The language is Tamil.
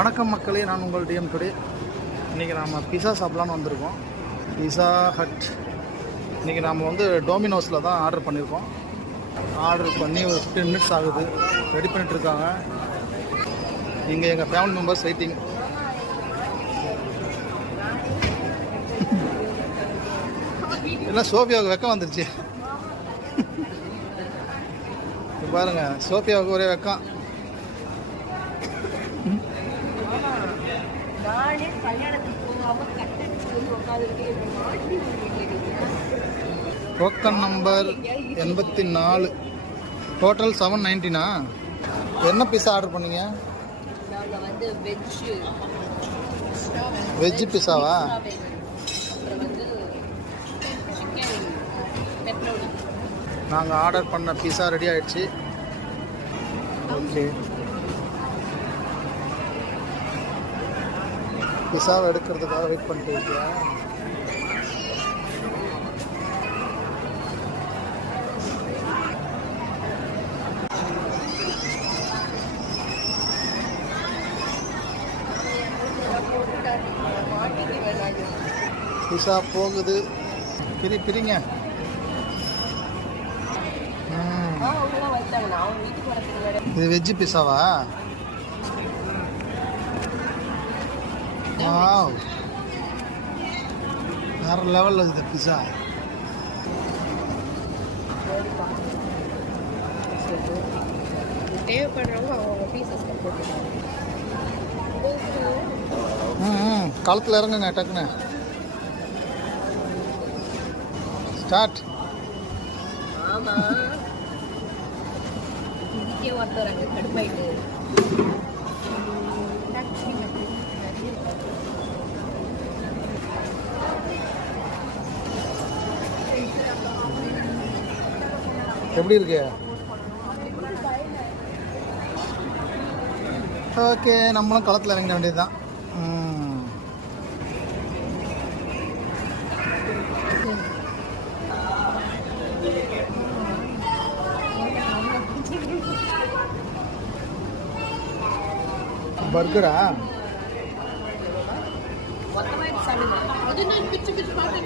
வணக்கம் மக்களே, நான் உங்கள் டிஎம் டுடே. இன்றைக்கி நாம் பிஸா சாப்பிட்லான்னு வந்திருக்கோம். Pizza hut. இன்றைக்கி நாம் டோமினோஸில் தான் ஆர்டர் பண்ணியிருக்கோம். ஆர்டர் பண்ணி ஒரு 15 மினிட்ஸ் ஆகுது. ரெடி பண்ணிகிட்ருக்காங்க. இங்கே எங்கள் ஃபேமிலி மெம்பர்ஸ் வெயிட்டிங். எல்லாம் சோஃபியாவுக்கு வெக்கம் வந்துருச்சு. பாருங்கள், சோஃபியாவுக்கு ஒரே வெக்கம். Token number 84, total 790. என்ன பிஸா ஆர்டர் பண்ணீங்க? வெஜ் பிஸாவா? நாங்கள் ஆர்டர் பண்ண பிஸா ரெடி ஆகிடுச்சு. ஓகே, பிஸாவை எடுக்கிறதுக்காக வெயிட் பண்ணிட்டு இருக்கேன். பிஸா போகுது. பிரிங்க. இது வெஜ் பிஸாவா? வாவ், வேற லெவலில் இருக்குது பிஸா. தேவைப்படுறவங்க அவங்க பீசஸ் போட்டுருக்காங்க. களத்தில் இறங்குங்க டக்குன்னு. ஸ்டார்ட். ஆமாம், இதுக்கே ஒருத்தர் அங்கே கடுப்பாயிட்டு. எப்படி இருக்கு? ஓகே, நம்மளும் களத்தில் இறங்கிட வேண்டியதுதான். பர்கரா? மொத்தமாக சாப்பிடுங்க. அது நான் பிச்சு பிச்சு பார்த்து